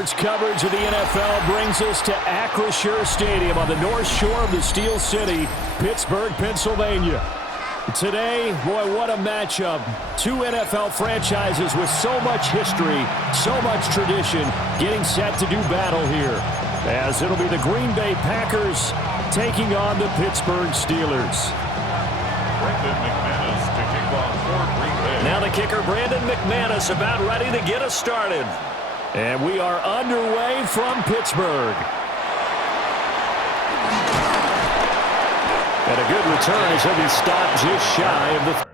Sports coverage of the NFL brings us to Acrisure Stadium on the north shore of the Steel City, Pittsburgh, Pennsylvania. Today, boy, what a matchup. Two NFL franchises with so much history, so much tradition, getting set to do battle here. As it'll be the Green Bay Packers taking on the Pittsburgh Steelers. Brandon McManus to kick off for Green Bay. Now the kicker, Brandon McManus, about ready to get us started. And we are underway from Pittsburgh. And a good return as he'll be stopped just shy of the...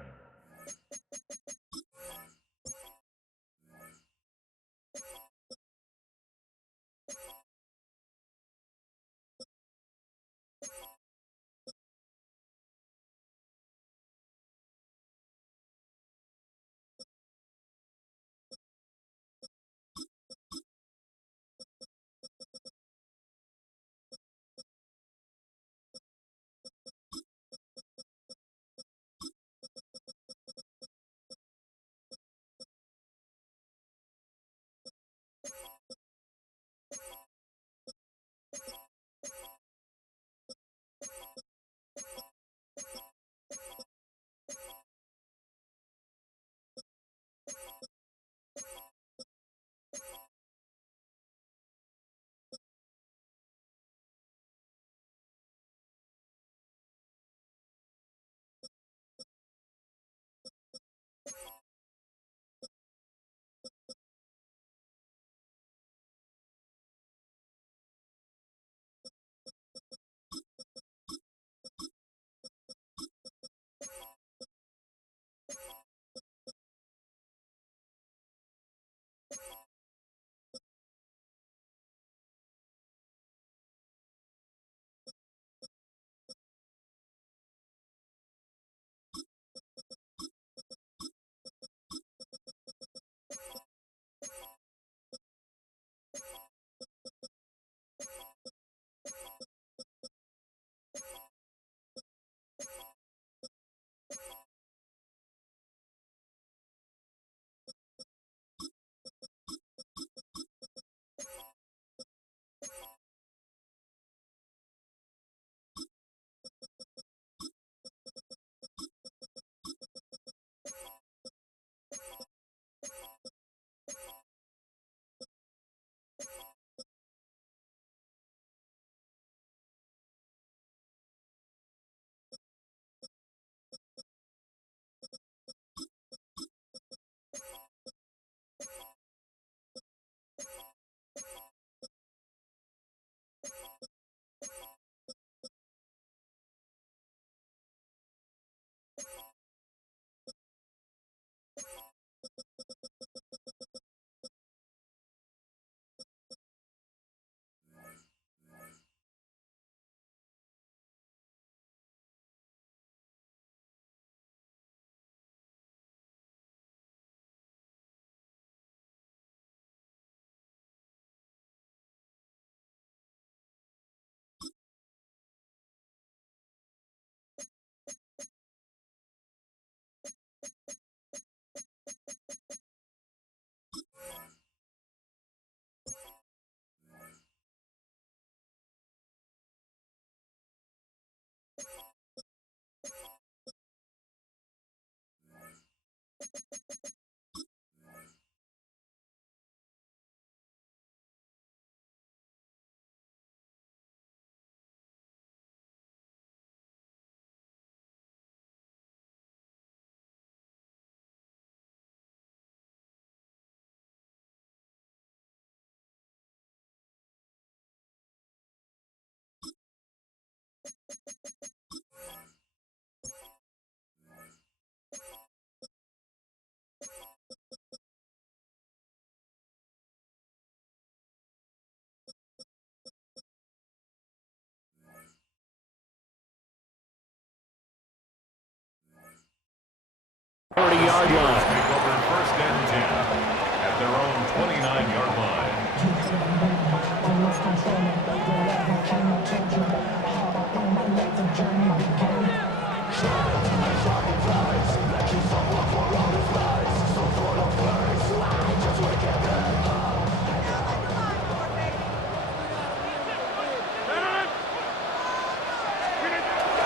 Yard line. Take over first and 10 at their own 29-yard line.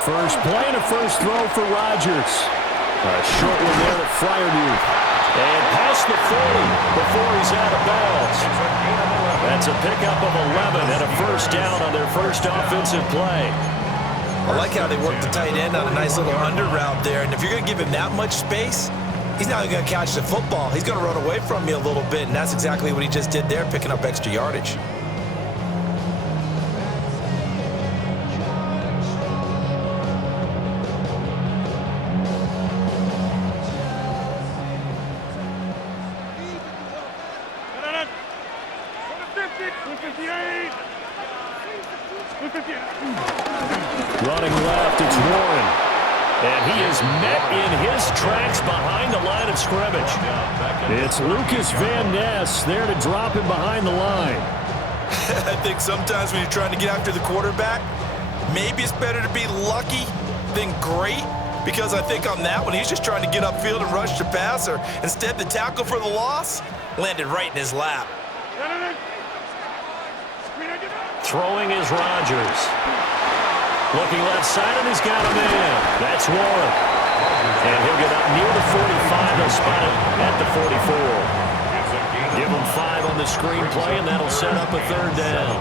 First play and a first throw for Rodgers. A short one there to Fryermuth. And past the 40 before he's out of bounds. That's a pickup of 11 and a first down on their first offensive play. I like how they work the tight end on a nice little under route there. And if you're going to give him that much space, he's not going to catch the football. He's going to run away from you a little bit, and that's exactly what he just did there, picking up extra yardage. Running left, it's Warren. And he is met in his tracks behind the line of scrimmage. It's Lucas Van Ness there to drop him behind the line. I think sometimes when you're trying to get after the quarterback, maybe it's better to be lucky than great, because I think on that one, he's just trying to get upfield and rush the passer. Instead, the tackle for the loss landed right in his lap. Throwing is Rodgers. Looking left side, and he's got him in. That's Warren. And he'll get up near the 45. They'll spot him at the 44. Give him 5 on the screenplay, and that'll set up a third down.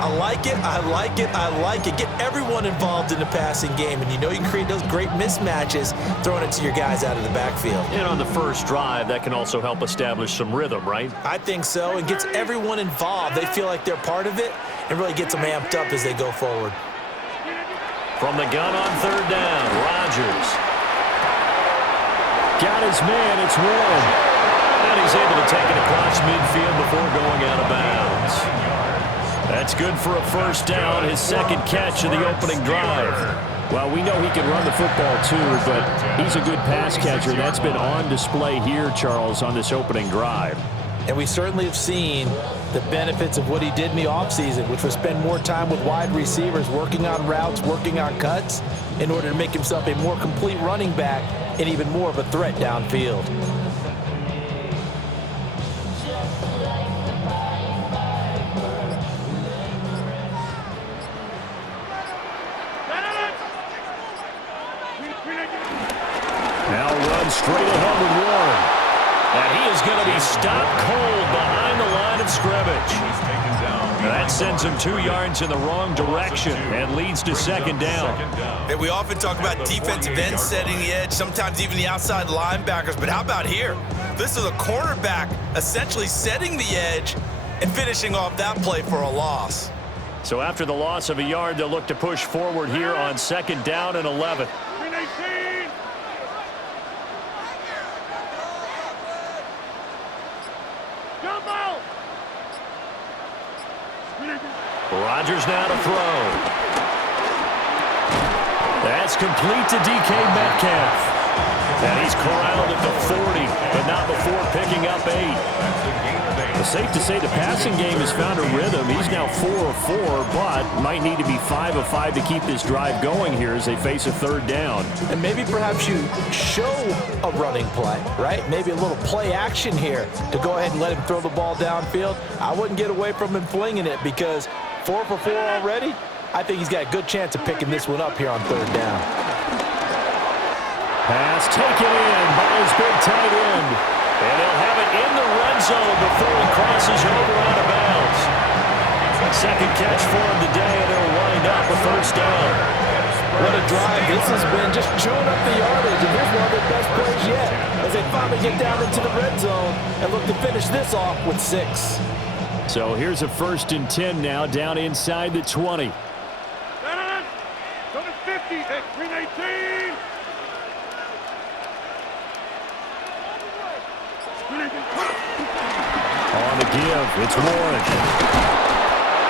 I like it, I like it, I like it. Get everyone involved in the passing game, and you know you can create those great mismatches throwing it to your guys out of the backfield. And on the first drive, that can also help establish some rhythm, right? I think so. It gets everyone involved. They feel like they're part of it, and really gets them amped up as they go forward. From the gun on third down, Rodgers. Got his man, it's Warren. And he's able to take it across midfield before going out of bounds. That's good for a first down, his second catch of the opening drive. Well, we know he can run the football too, but he's a good pass catcher. That's been on display here, Charles, on this opening drive. And we certainly have seen the benefits of what he did in the offseason, which was spend more time with wide receivers, working on routes, working on cuts, in order to make himself a more complete running back and even more of a threat downfield. Now runs straight ahead with Warren. And he is going to be stopped cold behind the line of scrimmage. That sends him 2 yards in the wrong direction and leads to second down. And we often talk about defensive ends setting the edge, sometimes even the outside linebackers. But how about here? This is a cornerback essentially setting the edge and finishing off that play for a loss. So after the loss of a yard, they'll look to push forward here on second down and 11. Rodgers now to throw. That's complete to DK Metcalf. And he's corralled at the 40, but not before picking up 8. It's safe to say the passing game has found a rhythm. He's now 4 of 4, but might need to be 5 of 5 to keep this drive going here as they face a third down. And maybe perhaps you show a running play, right? Maybe a little play action here to go ahead and let him throw the ball downfield. I wouldn't get away from him flinging it, because 4 for 4 already, I think he's got a good chance of picking this one up here on third down. Pass taken in by his big tight end. And he'll have it in the red zone before he crosses over out of bounds. Second catch for him today, and he'll wind up a first down. What a drive. This has been just chewing up the yardage, and here's one of their best plays yet as they finally get down into the red zone and look to finish this off with 6. So here's a 1st and 10 now, down inside the 20. Go to 50, 318. On the give, it's Warren.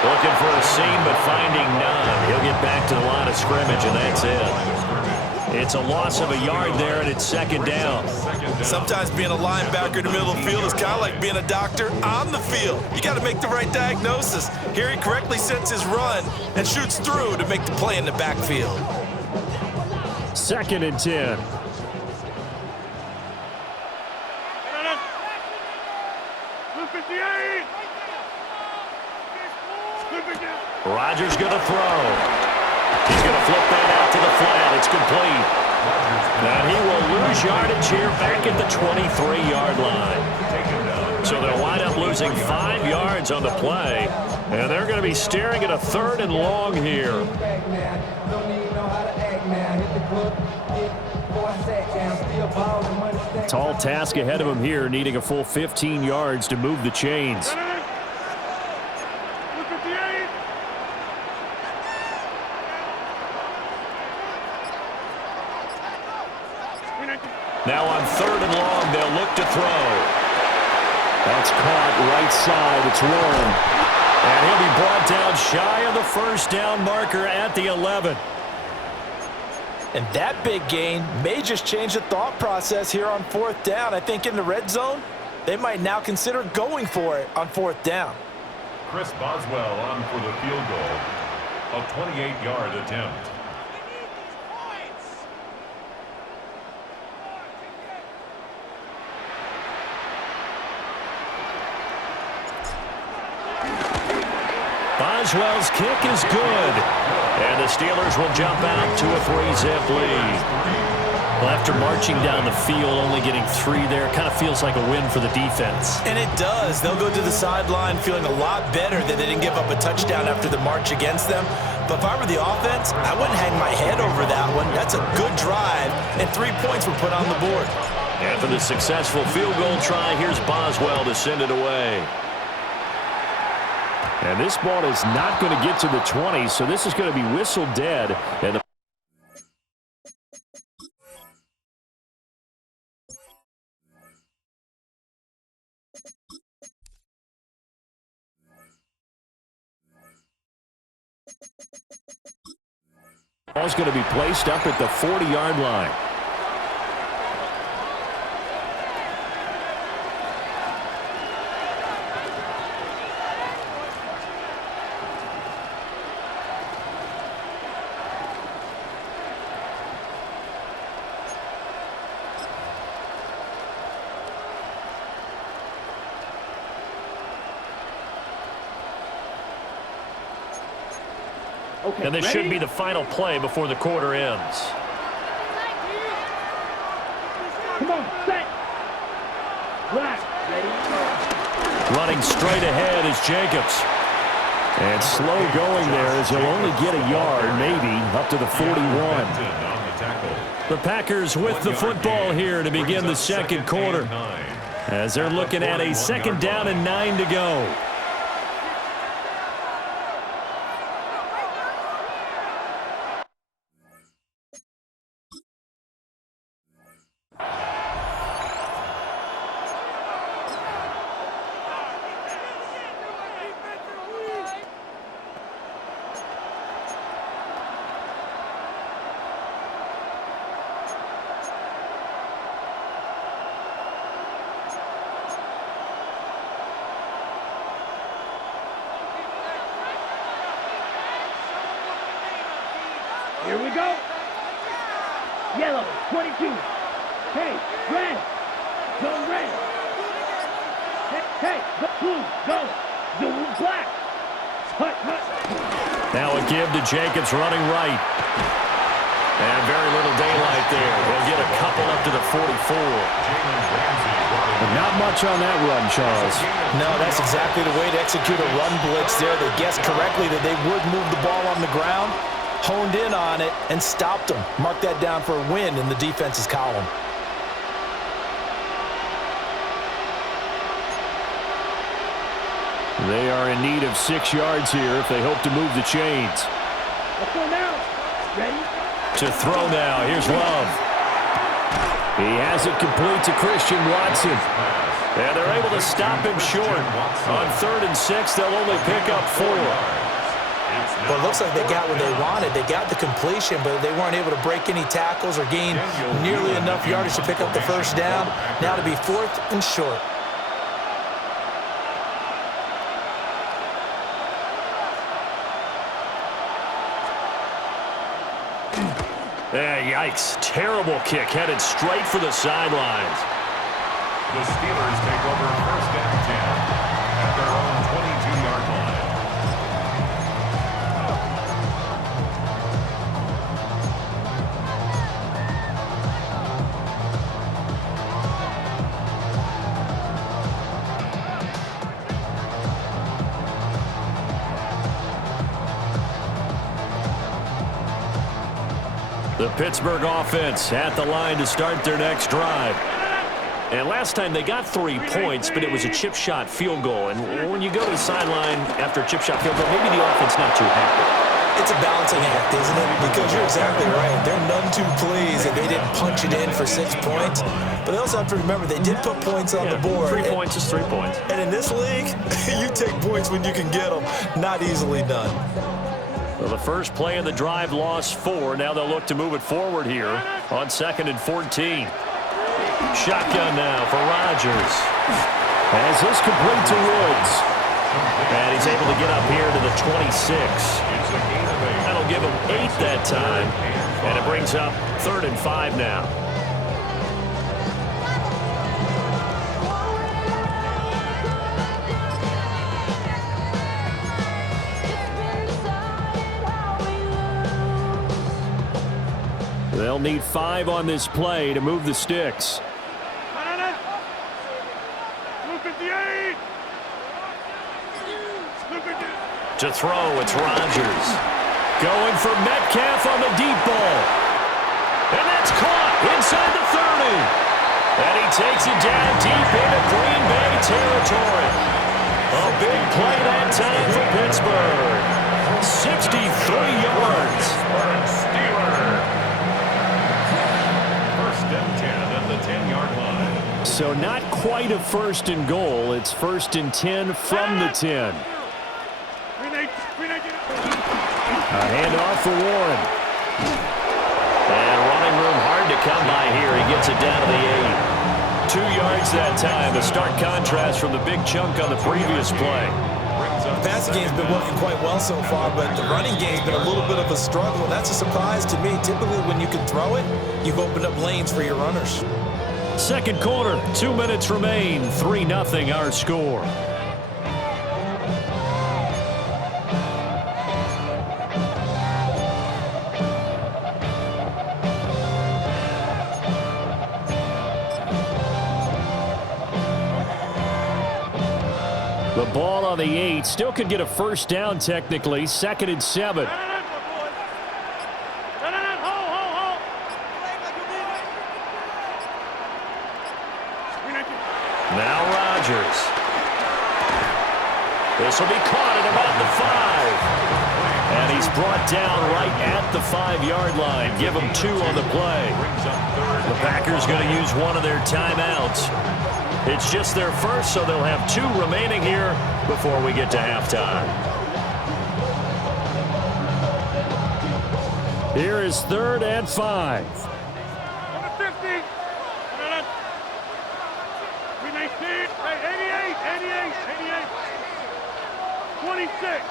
Looking for a seam, but finding none. He'll get back to the line of scrimmage, and that's it. It's a loss of a yard there, and it's second down. Sometimes being a linebacker in the middle of the field is kind of like being a doctor on the field. You got to make the right diagnosis. Here he correctly sets his run and shoots through to make the play in the backfield. 2nd and 10. Rodgers going to throw. He's going to flip that out to the flat. It's complete. And he will lose yardage here back at the 23-yard line. So they'll wind up losing 5 yards on the play. And they're going to be staring at a 3rd and long here. Tall task ahead of him here, needing a full 15 yards to move the chains. Now on 3rd and long, they'll look to throw. That's caught right side. It's Warren. And he'll be brought down shy of the first down marker at the 11. And that big gain may just change the thought process here on 4th down. I think in the red zone, they might now consider going for it on 4th down. Chris Boswell on for the field goal. A 28-yard attempt. Boswell's kick is good. And the Steelers will jump out to a 3-zip lead. Well, after marching down the field, only getting 3 there, kind of feels like a win for the defense. And it does. They'll go to the sideline feeling a lot better that they didn't give up a touchdown after the march against them. But if I were the offense, I wouldn't hang my head over that one. That's a good drive, and 3 points were put on the board. After the successful field goal try, here's Boswell to send it away. And this ball is not going to get to the 20, so this is going to be whistled dead. And the ball's going to be placed up at the 40-yard line. And this should be the final play before the quarter ends. Come on, set. Black, ready. Running straight ahead is Jacobs. And slow going there as he'll only get a yard, maybe, up to the 41. The Packers with the football here to begin the second quarter, as they're looking at a 2nd down and 9 to go. Here we go. Yellow, 22. Hey, red. Zone red. Hey, blue, go. Zone black. Hut, hut. Now a give to Jacobs running right. And very little daylight there. They'll get a couple up to the 44. But not much on that run, Charles. No, that's exactly the way to execute a run blitz there. They guessed correctly that they would move the ball on the ground, honed in on it, and stopped them. Mark that down for a win in the defense's column. They are in need of 6 yards here if they hope to move the chains. Let's go now. Ready? To throw now. Here's Love. He has it complete to Christian Watson. And they're able to stop him short. On 3rd and 6, they'll only pick up 4. Well, it looks like they got what they wanted. They got the completion, but they weren't able to break any tackles or gain nearly enough yardage to pick up the first down. Now to be 4th and short. Yikes. Terrible kick headed straight for the sidelines. The Steelers take over 1st and 10 at their own 22-yard line. The Pittsburgh offense at the line to start their next drive. And last time they got 3 points, but it was a chip shot field goal. And when you go to the sideline after a chip shot field goal, maybe the offense not too happy. It's a balancing act, isn't it? Because you're exactly right. They're none too pleased that they didn't punch it in for 6 points. But they also have to remember they did put points on the board. 3 points is 3 points. And in this league, you take points when you can get them. Not easily done. Well, the first play of the drive lost 4. Now they'll look to move it forward here on 2nd and 14. Shotgun now for Rodgers. As this complete to Woods. And he's able to get up here to the 26. That'll give him 8 that time. And it brings up 3rd and 5 now. They'll need 5 on this play to move the sticks. To throw, it's Rodgers. Going for Metcalf on the deep ball. And that's caught inside the 30. And he takes it down deep into Green Bay territory. A big play that time for Pittsburgh. 63 yards. First and 10 at the 10-yard line. So not quite a 1st and goal. It's 1st and 10 from the 10. A handoff for Warren. And running room hard to come by here. He gets it down to the 8. 2 yards that time. A stark contrast from the big chunk on the previous play. The passing game's been working quite well so far, but the running game's been a little bit of a struggle. That's a surprise to me. Typically, when you can throw it, you've opened up lanes for your runners. Second quarter, 2 minutes remain. 3-0 our score. The ball on the 8. Still could get a 1st down technically. 2nd and 7. Now Rodgers. This will be caught at about the 5. And he's brought down right at the 5-yard line. Give him 2 on the play. The Packers going to use one of their timeouts. It's just their first, so they'll have 2 remaining here before we get to halftime. Here is 3rd and 5. Number 50. 88. 26.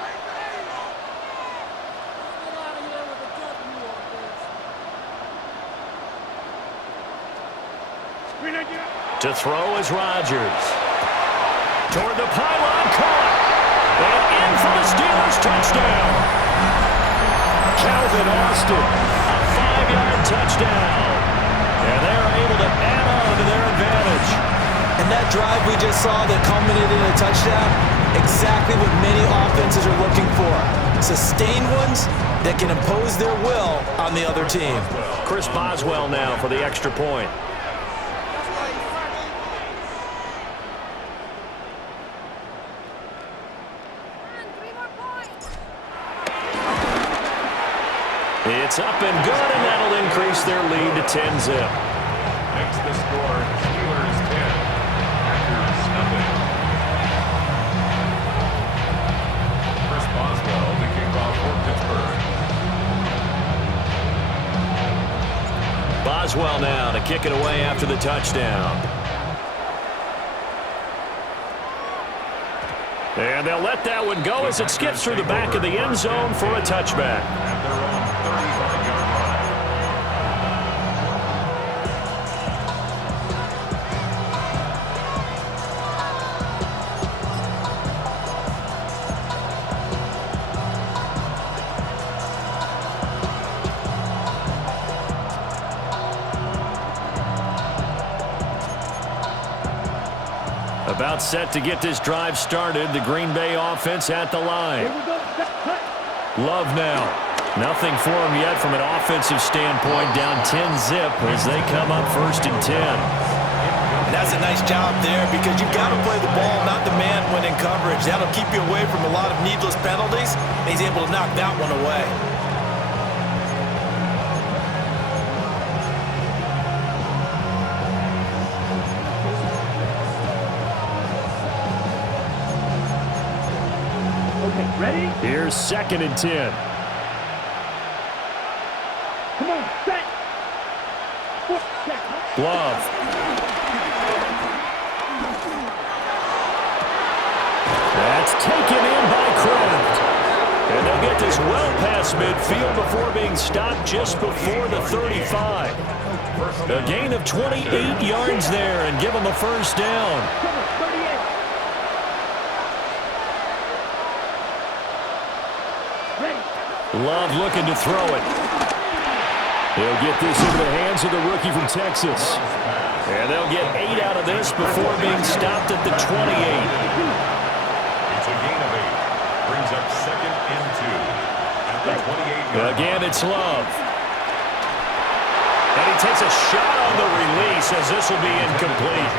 To throw is Rodgers. Toward the pylon, caught. And in for the Steelers touchdown. Calvin Austin, a 5-yard touchdown. And they're able to add on to their advantage. And that drive we just saw that culminated in a touchdown, exactly what many offenses are looking for. Sustained ones that can impose their will on the other team. Chris Boswell now for the extra point. It's up and good, and that'll increase their lead to 10-zip. Makes the score Steelers 10, Packers nothing. Chris Boswell to kick off for Pittsburgh. Boswell now to kick it away after the touchdown. And they'll let that one go as it skips through the back of the end zone for a touchback. At their own 35-yard line. About set to get this drive started. The Green Bay offense at the line. Love now. Nothing for them yet from an offensive standpoint, down 10-zip as they come up 1st and 10. And that's a nice job there because you've got to play the ball, not the man when in coverage. That'll keep you away from a lot of needless penalties, and he's able to knock that one away. Okay, ready? Here's 2nd and 10. Come on, set. Love. That's taken in by Kraft. And they'll get this well past midfield before being stopped just before the 35. A gain of 28 yards there and give them a 1st down. Love looking to throw it. He'll get this into the hands of the rookie from Texas. And they'll get 8 out of this before being stopped at the 28. It's a gain of 8. Brings up 2nd and 2. At the 28. Again, it's Love. And he takes a shot on the release as this will be incomplete.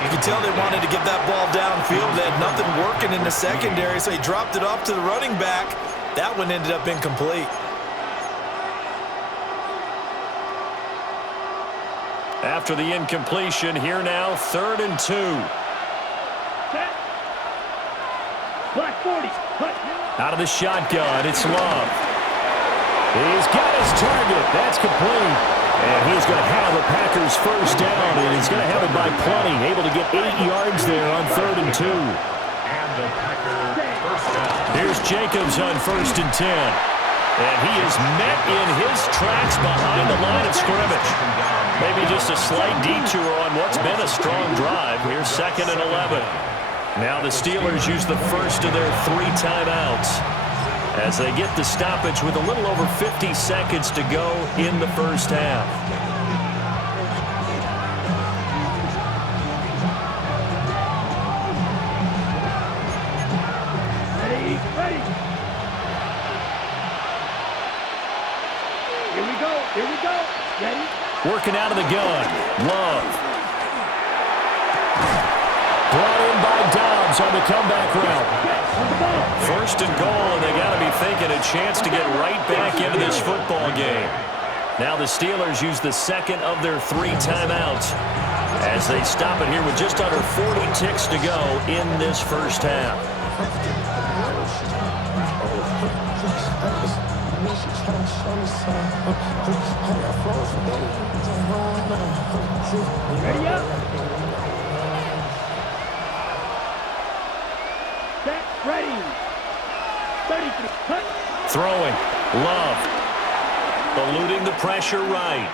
You can tell they wanted to get that ball downfield. They had nothing working in the secondary, so he dropped it off to the running back. That one ended up incomplete. After the incompletion, here now, 3rd and 2. Black 40. Out of the shotgun, it's Love. He's got his target. That's complete. And he's going to have the Packers 1st down, and he's going to have it by plenty. Able to get 8 yards there on 3rd and 2. And the Packers 1st down. Here's Jacobs on 1st and 10. And he is met in his tracks behind the line of scrimmage. Maybe just a slight detour on what's been a strong drive. Here's 2nd and 11. Now the Steelers use the first of their 3 timeouts as they get the stoppage with a little over 50 seconds to go in the 1st half. Ready, ready. Here we go. Ready? Working out of the gun. Love. Brought in by Dobbs on the comeback route. 1st and goal, and they got to be thinking a chance to get right back into this football game. Now the Steelers use the 2nd of their 3 timeouts as they stop it here with just under 40 ticks to go in this 1st half. Ready up. Set, ready. 33. Cut. Throwing. Love. Eluding the pressure right.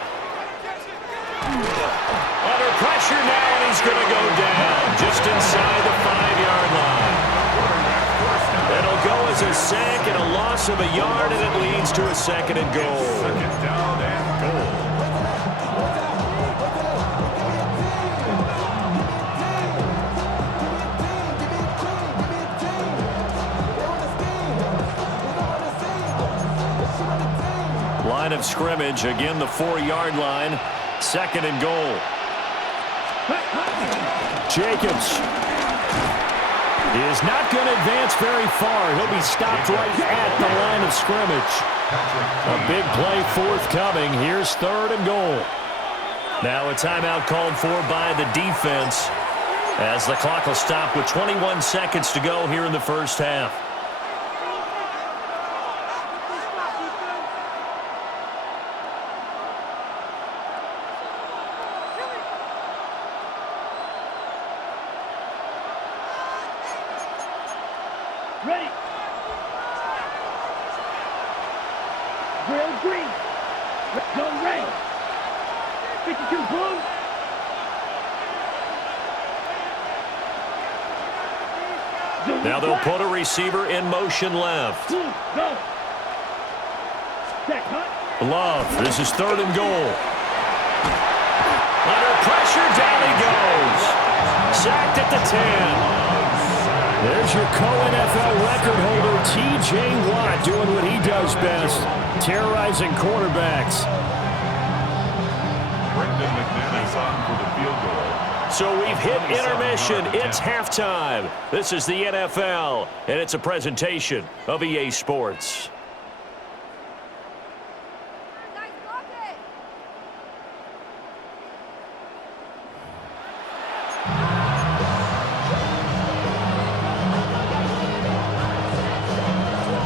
Under pressure now, and he's going to go down just inside the 5-yard line. It'll go as a sack and a loss of a yard, and it leads to a 2nd and goal. 2nd down and goal. Line of scrimmage, again the 4-yard line, 2nd and goal. Jacobs is not going to advance very far. He'll be stopped right at the line of scrimmage. A big play forthcoming. Here's 3rd and goal. Now a timeout called for by the defense as the clock will stop with 21 seconds to go here in the 1st half. Ready. Grill green. Go red. 52 blue. Now they'll put a receiver in motion left. Blue, go. Set, cut. Love, this is 3rd and goal. Under pressure, down he goes. Sacked at the 10. There's your co-NFL record holder, T.J. Watt, doing what he does best, terrorizing quarterbacks. Brendan McManus on for the field goal. So we've hit intermission. It's halftime. This is the NFL, and it's a presentation of EA Sports.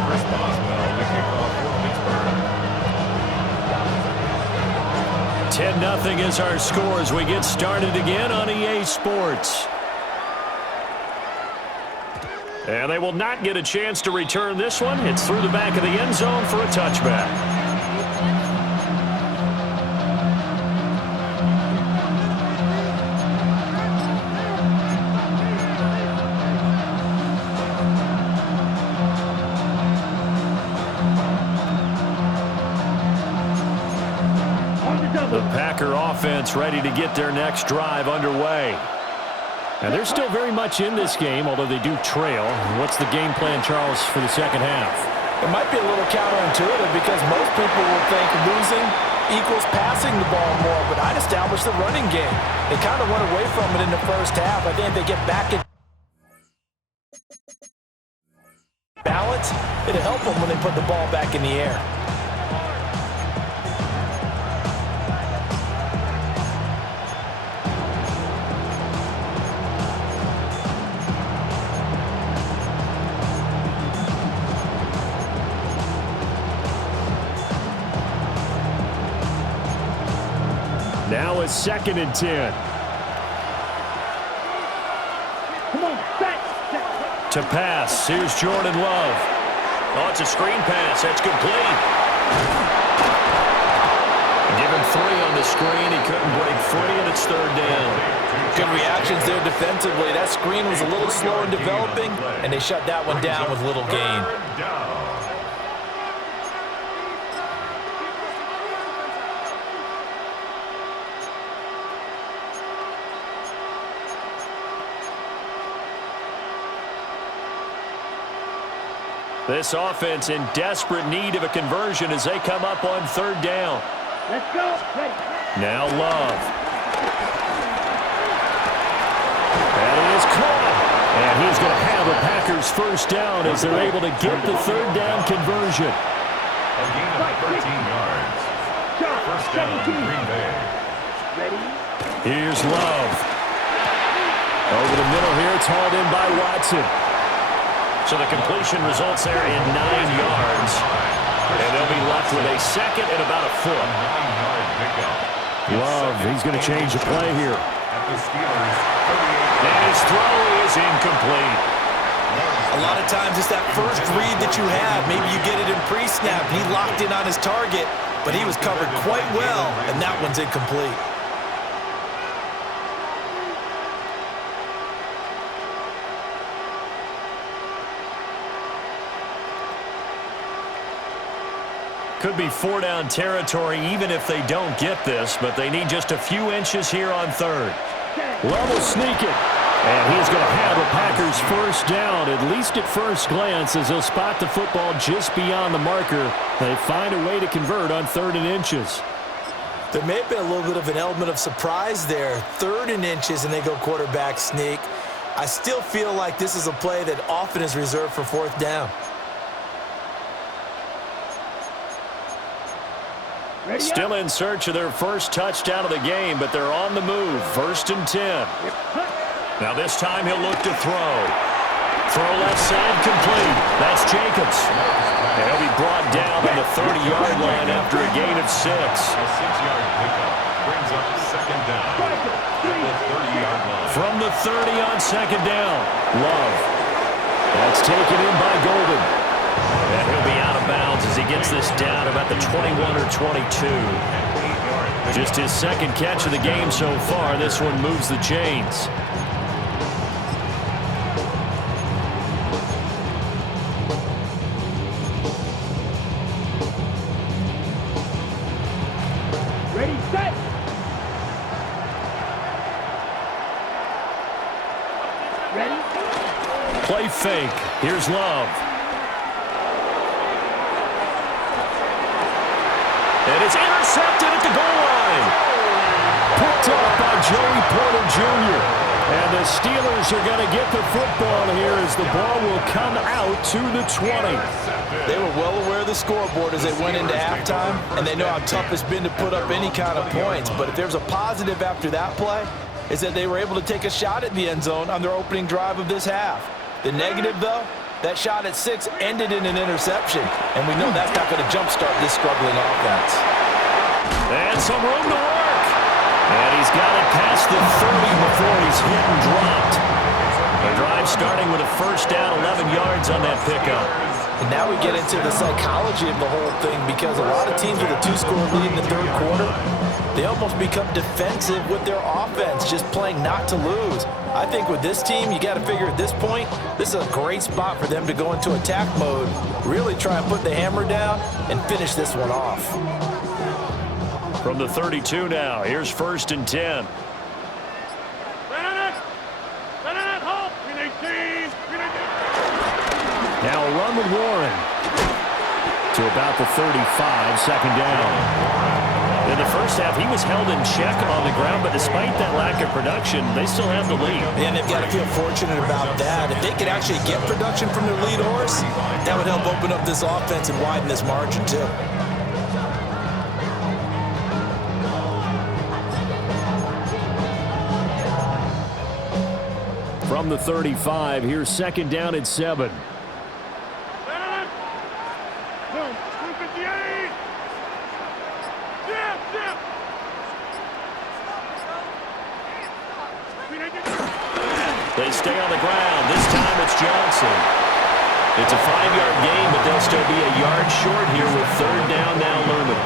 Chris Boswell, the kickoff for Pittsburgh. 10-0 is our score as we get started again on EA Sports. And they will not get a chance to return this one. It's through the back of the end zone for a touchback. The Packer offense ready to get their next drive underway. And they're still very much in this game, although they do trail. What's the game plan, Charles, for the second half? It might be a little counterintuitive because most people will think losing equals passing the ball more, but I'd establish the running game. They kind of went away from it in the first half. I think if they get back in balance, it'll help them when they put the ball back in the air. Now a 2nd and 10. Come on, set. To pass, here's Jordan Love. Oh, it's a screen pass. That's complete. Give him 3 on the screen. He couldn't break free, and it's 3rd down. Good reactions there defensively. That screen was a little slow in developing, and they shut that one down with little gain. This offense in desperate need of a conversion as they come up on 3rd down. Let's go. Ready. Now Love. And it is caught. And he's going to have a Packers 1st down as they're able to get the 3rd down conversion. A gain of 13 yards. First down, Green Bay. Ready. Here's Love. Over the middle here, it's hauled in by Watson. So the completion results there in 9 yards. And they'll be left with a 2nd and about a foot. 9-yard pickup. Love, he's going to change the play here. At the Steelers, 38. And his throw is incomplete. A lot of times it's that first read that you have. Maybe you get it in pre-snap. He locked in on his target, but he was covered quite well, and that one's incomplete. Could be 4-down territory even if they don't get this, but they need just a few inches here on 3rd. Love will sneak it. And he's going to have a Packers 1st down, at least at first glance, as they'll spot the football just beyond the marker. They find a way to convert on 3rd and inches. There may have been a little bit of an element of surprise there. 3rd and inches, and they go quarterback sneak. I still feel like this is a play that often is reserved for 4th down. Still in search of their first touchdown of the game, but they're on the move. 1st and 10. Now this time he'll look to throw. Throw left side complete. That's Jacobs. And he'll be brought down on the 30-yard line after a gain of 6. A 6-yard pickup brings up 2nd down at the 30-yard line. From the 30 on 2nd down. Love. That's taken in by Golden. And he'll be out of bounds as he gets this down about the 21 or 22. Just his 2nd catch of the game so far. This one moves the chains. Ready, set. Play fake. Here's Love. And it's intercepted at the goal line. Picked up by Joey Porter Jr. And the Steelers are going to get the football here as the ball will come out to the 20. They were well aware of the scoreboard as they went into halftime, and they know how tough it's been to put up any kind of points. But if there's a positive after that play, is that they were able to take a shot at the end zone on their opening drive of this half. The negative, though, that shot at 6 ended in an interception, and we know that's not going to jumpstart this struggling offense. And some room to work. And he's got it past the 30 before he's hit and dropped. The drive starting with a first down, 11 yards on that pickup. And now we get into the psychology of the whole thing, because a lot of teams with a 2-score lead in the third quarter, they almost become defensive with their offense, just playing not to lose. I think with this team, you got to figure at this point, this is a great spot for them to go into attack mode, really try and put the hammer down and finish this one off. From the 32 now, here's 1st and 10. Now a run with Warren to about the 35, second down. In the first half, he was held in check on the ground, but despite that lack of production, they still have the lead. And they've got to feel fortunate about that. If they could actually get production from their lead horse, that would help open up this offense and widen this margin too. From the 35, here's 2nd down and 7. They stay on the ground. This time it's Johnson. It's a 5-yard gain, but they'll still be a yard short here with 3rd down now looming.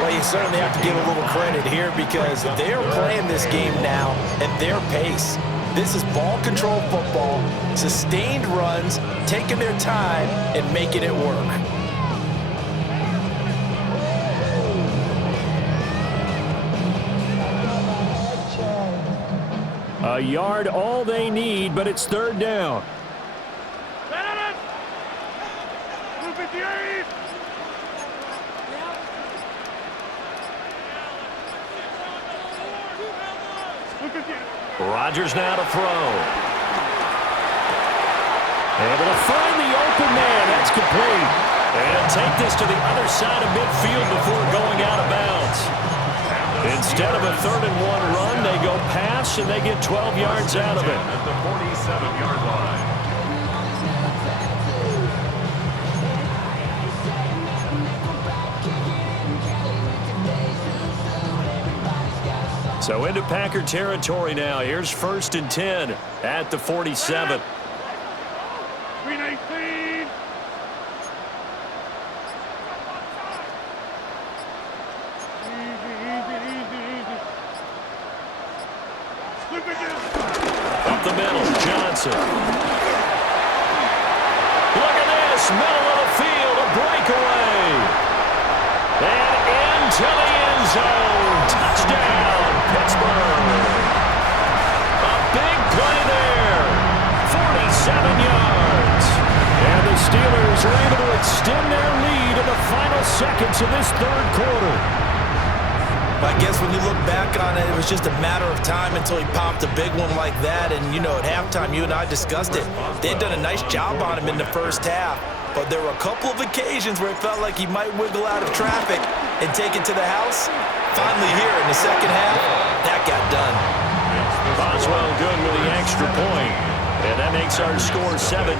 Well, you certainly have to give a little credit here because they're playing this game now at their pace. This is ball control football, sustained runs, taking their time and making it work. A yard all they need, but it's 3rd down. Rodgers now to throw. Able to find the open man. That's complete. And take this to the other side of midfield before going out of bounds. Instead of a 3rd and 1 run, they go pass, and they get 12 yards out of it. At the 47-yard line. So into Packer territory now. Here's 1st and 10 at the 47. 319. Easy. Up the middle, Johnson. Look at this, middle of the field, a breakaway. And into the end zone. Touchdown, Pittsburgh. A big play there. 47 yards. And the Steelers are able to extend their lead in the final seconds of this 3rd quarter. I guess when you look back on it, it was just a matter of time until he popped a big one like that. And, you know, at halftime, you and I discussed it. They'd done a nice job on him in the first half. But there were a couple of occasions where it felt like he might wiggle out of traffic and take it to the house. Finally here in the second half, that got done. Boswell good with the extra point. And that makes our score 17-0.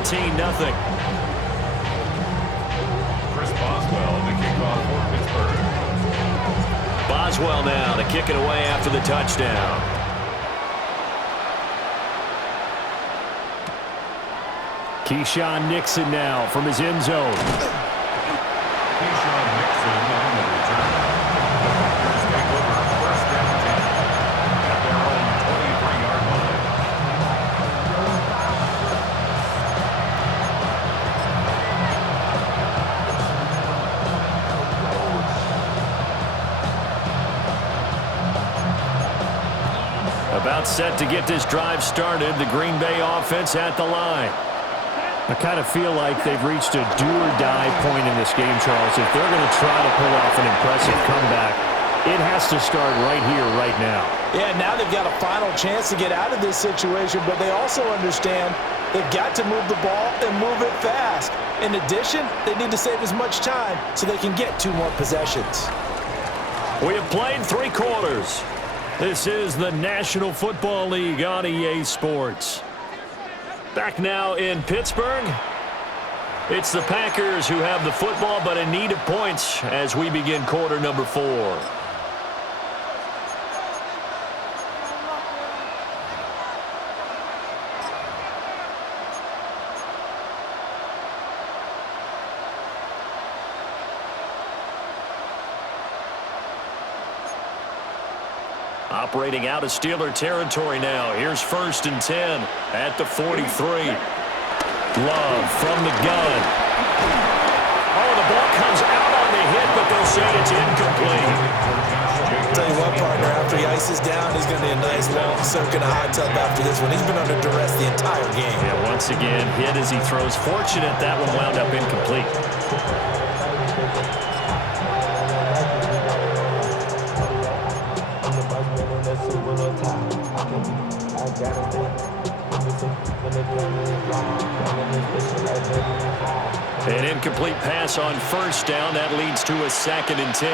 Chris Boswell, the kickoff for Pittsburgh. Boswell now to kick it away after the touchdown. Keyshawn Nixon now from his end zone. Keyshawn Nixon on the return. Packers take over 1st and 10 at their own 23-yard line. About set to get this drive started. The Green Bay offense at the line. I kind of feel like they've reached a do-or-die point in this game, Charles. If they're going to try to pull off an impressive comeback, it has to start right here, right now. Yeah, now they've got a final chance to get out of this situation, but they also understand they've got to move the ball and move it fast. In addition, they need to save as much time so they can get 2 more possessions. We have played 3 quarters. This is the National Football League on EA Sports. Back now in Pittsburgh. It's the Packers who have the football, but in need of points as we begin quarter number 4. Operating out of Steeler territory now. Here's 1st and 10 at the 43. Love from the gun. Oh, the ball comes out on the hit, but they'll say it's incomplete. Tell you what, partner, after he ices down, he's going to need a nice long soak in a hot tub after this one. He's been under duress the entire game. Yeah, once again, hit as he throws. Fortunate that one wound up incomplete. An incomplete pass on 1st down. That leads to a 2nd and 10.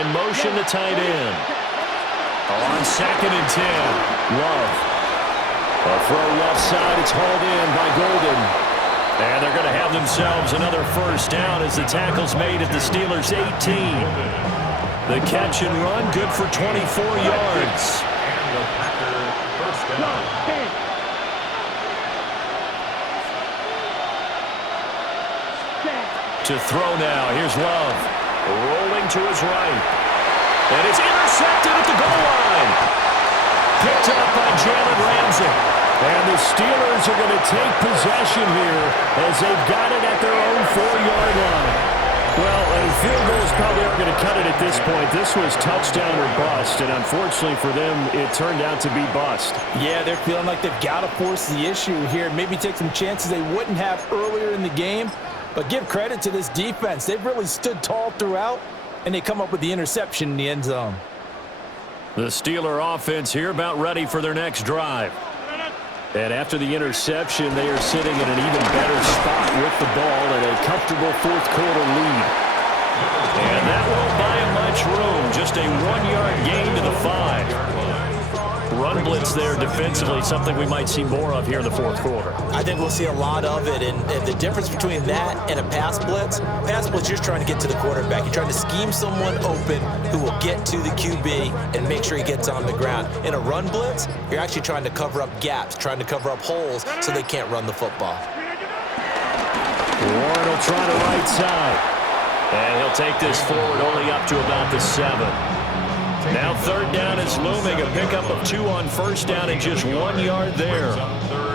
In motion, the tight end. On 2nd and 10. Love. A throw left side. It's hauled in by Golden. And they're going to have themselves another 1st down as the tackle's made at the Steelers' 18. The catch and run, good for 24 yards. And the Packer 1st down. To throw now. Here's Love. Rolling to his right. And it's intercepted at the goal line. Picked up by Jalen Ramsey. And the Steelers are going to take possession here as they've got it at their own 4-yard line. Well, a field goal is probably not going to cut it at this point. This was touchdown or bust, and unfortunately for them, it turned out to be bust. Yeah, they're feeling like they've got to force the issue here. Maybe take some chances they wouldn't have earlier in the game. But give credit to this defense. They've really stood tall throughout, and they come up with the interception in the end zone. The Steeler offense here about ready for their next drive. And after the interception, they are sitting in an even better spot with the ball and a comfortable 4th quarter lead. And that won't buy them much room. Just a 1-yard gain to the 5. Run blitz there defensively, something we might see more of here in the 4th quarter. I think we'll see a lot of it, and the difference between that and a pass blitz, you're just trying to get to the quarterback. You're trying to scheme someone open who will get to the QB and make sure he gets on the ground. In a run blitz, you're actually trying to cover up gaps, trying to cover up holes so they can't run the football. Warren will try the right side. And he'll take this forward only up to about the 7. Now 3rd down is looming. A pickup of 2 on 1st down and just 1 yard there.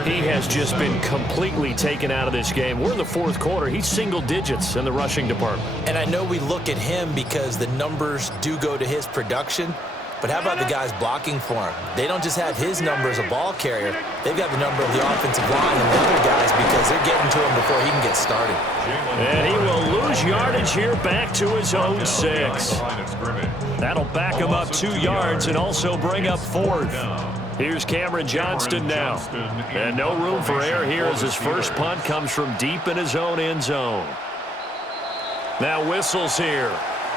He has just been completely taken out of this game. We're in the 4th quarter. He's single digits in the rushing department. And I know we look at him because the numbers do go to his production. But how about the guys blocking for him? They don't just have his number as a ball carrier. They've got the number of the offensive line and the other guys because they're getting to him before he can get started. And he will lose yardage here back to his own 6. That'll back him up 2 yards and also bring up 4th. Here's Cameron Johnston now. And no room for error here as his first punt comes from deep in his own end zone. Now whistles here.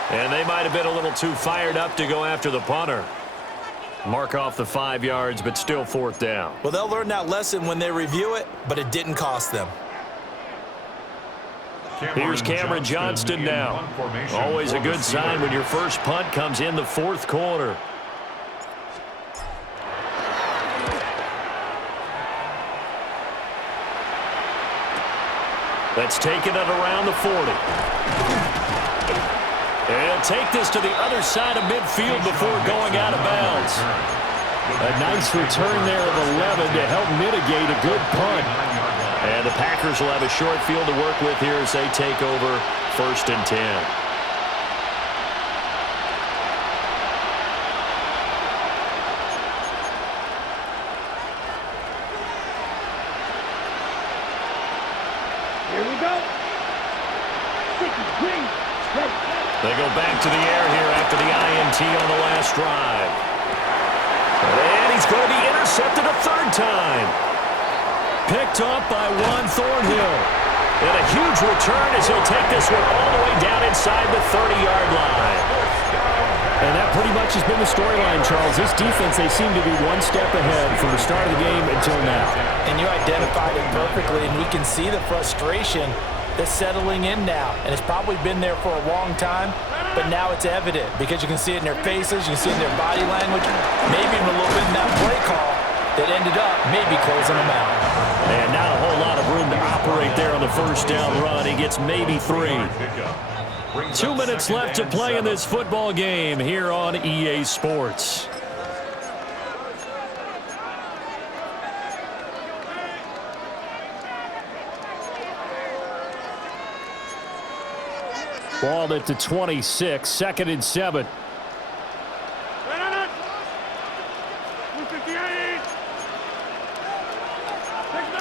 And they might have been a little too fired up to go after the punter. Mark off the 5 yards, but still 4th down. Well, they'll learn that lesson when they review it, but it didn't cost them. Here's Cameron Johnston now. Always a good sign when your first punt comes in the 4th quarter. Let's take it at around the 40. He'll take this to the other side of midfield before going out of bounds. A nice return there of 11 to help mitigate a good punt. And the Packers will have a short field to work with here as they take over 1st and 10. Here we go. Sticky, green, ready. They go back to the air here after the INT on the last drive. And he's going to be intercepted a third time. Picked up by Juan Thornhill. And a huge return as he'll take this one all the way down inside the 30-yard line. And that pretty much has been the storyline, Charles. This defense, they seem to be one step ahead from the start of the game until now. And you identified it perfectly, and we can see the frustration that's settling in now. And it's probably been there for a long time, but now it's evident because you can see it in their faces, you can see it in their body language, maybe even a little bit in that play call that ended up maybe closing them out. And not a whole lot of room to operate there on the first down run. He gets maybe 3. 2 minutes left to play in this football game here on EA Sports. Ball at the 26, 2nd and 7.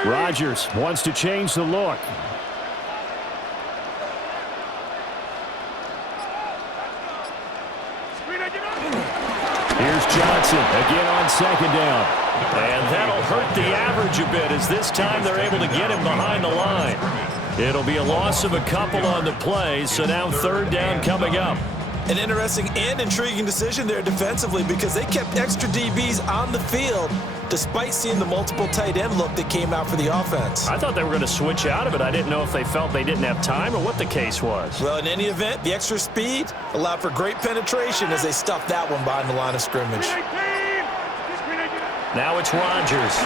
Rodgers wants to change the look. Here's Johnson again on 2nd down. And that'll hurt the average a bit as this time they're able to get him behind the line. It'll be a loss of a couple on the play, so now 3rd down coming up. An interesting and intriguing decision there defensively because they kept extra DBs on the field despite seeing the multiple tight end look that came out for the offense. I thought they were going to switch out of it. I didn't know if they felt they didn't have time or what the case was. Well, in any event, the extra speed allowed for great penetration as they stuffed that one behind the line of scrimmage. Now it's Rodgers.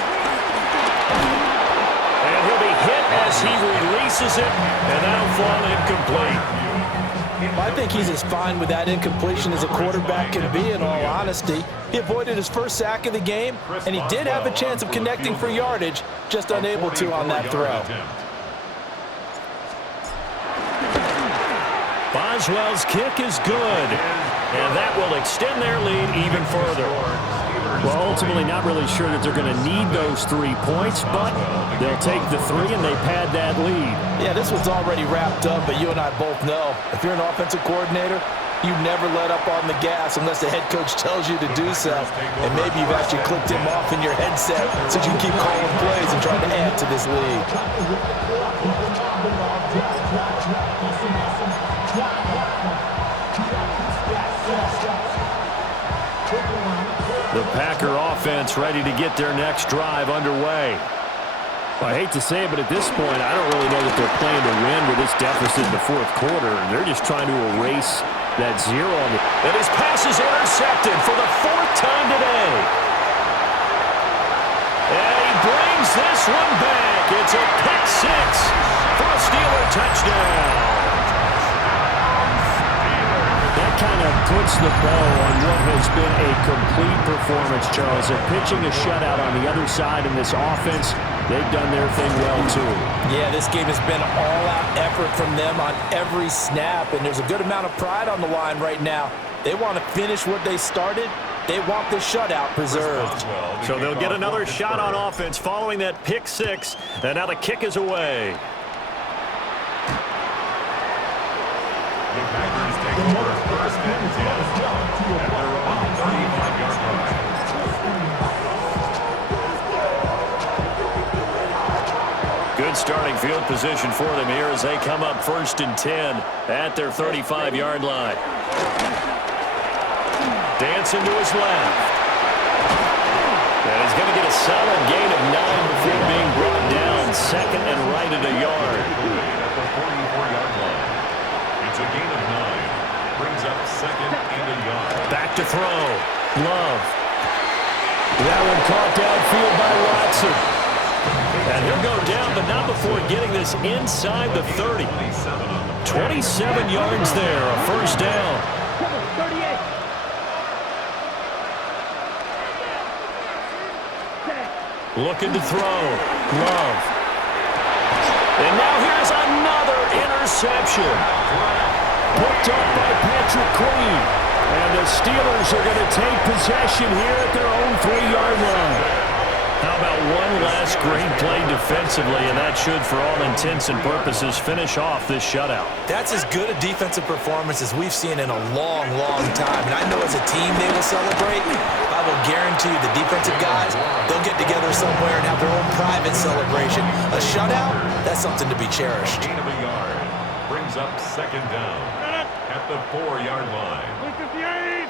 And he'll be hit as he releases it, and that'll fall incomplete. I think he's as fine with that incompletion as a quarterback can be, in all honesty. He avoided his first sack of the game, and he did have a chance of connecting for yardage, just unable to on that throw. Boswell's kick is good, and that will extend their lead even further. Well, ultimately not really sure that they're going to need those 3 points, but they'll take the 3 and they pad that lead. Yeah, this one's already wrapped up, but you and I both know if you're an offensive coordinator, you never let up on the gas unless the head coach tells you to do so. And maybe you've actually clicked him off in your headset so you can keep calling plays and trying to add to this lead. The Packer offense ready to get their next drive underway. Well, I hate to say it, but at this point, I don't really know that they're playing to win with this deficit in the 4th quarter. They're just trying to erase that 0 on the... And his pass is intercepted for the 4th time today. And he brings this one back. It's a pick 6 for a Steeler touchdown. That kind of puts the bow on what has been a complete performance, Charles. They're pitching a shutout on the other side in this offense. They've done their thing well, too. Yeah, this game has been all-out effort from them on every snap, and there's a good amount of pride on the line right now. They want to finish what they started. They want the shutout preserved. So they'll get another shot on offense following that pick 6, and now the kick is away. The Packers take over 1st and 10 at their own 35-yard line. Good starting field position for them here as they come up 1st and 10 at their 35-yard line. Dancing to his left. And he's going to get a solid gain of 9 before being brought down 2nd and right at a yard. At the 44-yard line. It's a gain of 9. Brings up 2nd and a yard. Back to throw. Love. That one caught downfield by Watson. And he'll go down, but not before getting this inside the 30. 27 yards there, a 1st down. 38. Looking to throw. Love. And now here's another interception. Picked up by Patrick Queen. And the Steelers are going to take possession here at their own 3-yard line. How about one last great play defensively, and that should, for all intents and purposes, finish off this shutout. That's as good a defensive performance as we've seen in a long, long time. And I know as a team they will celebrate. I will guarantee you the defensive guys, they'll get together somewhere and have their own private celebration. A shutout, that's something to be cherished. Gain of a yard. Brings up second down at the 4-yard line. 58.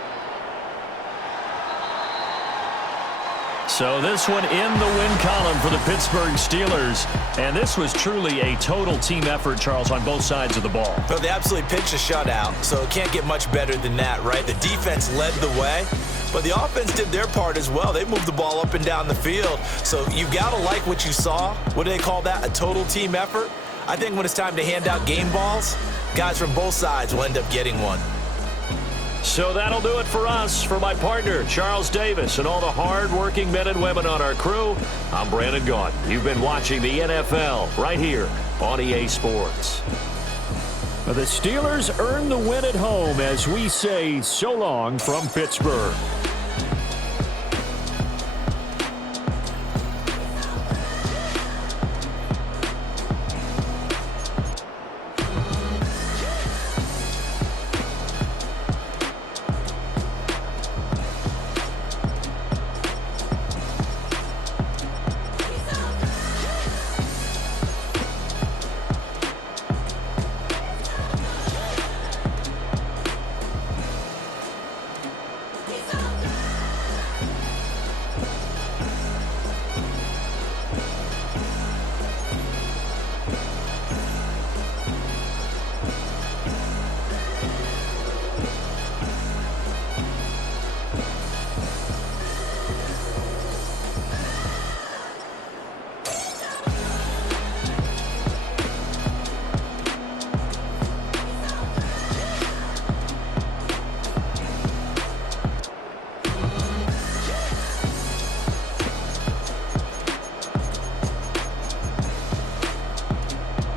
So this one in the win column for the Pittsburgh Steelers. And this was truly a total team effort, Charles, on both sides of the ball. Well, they absolutely pitched a shutout, so it can't get much better than that, right? The defense led the way, but the offense did their part as well. They moved the ball up and down the field. So you've got to like what you saw. What do they call that? A total team effort? I think when it's time to hand out game balls, guys from both sides will end up getting one. So that'll do it for us. For my partner, Charles Davis, and all the hard-working men and women on our crew, I'm Brandon Gaudin. You've been watching the NFL right here on EA Sports. The Steelers earn the win at home as we say so long from Pittsburgh.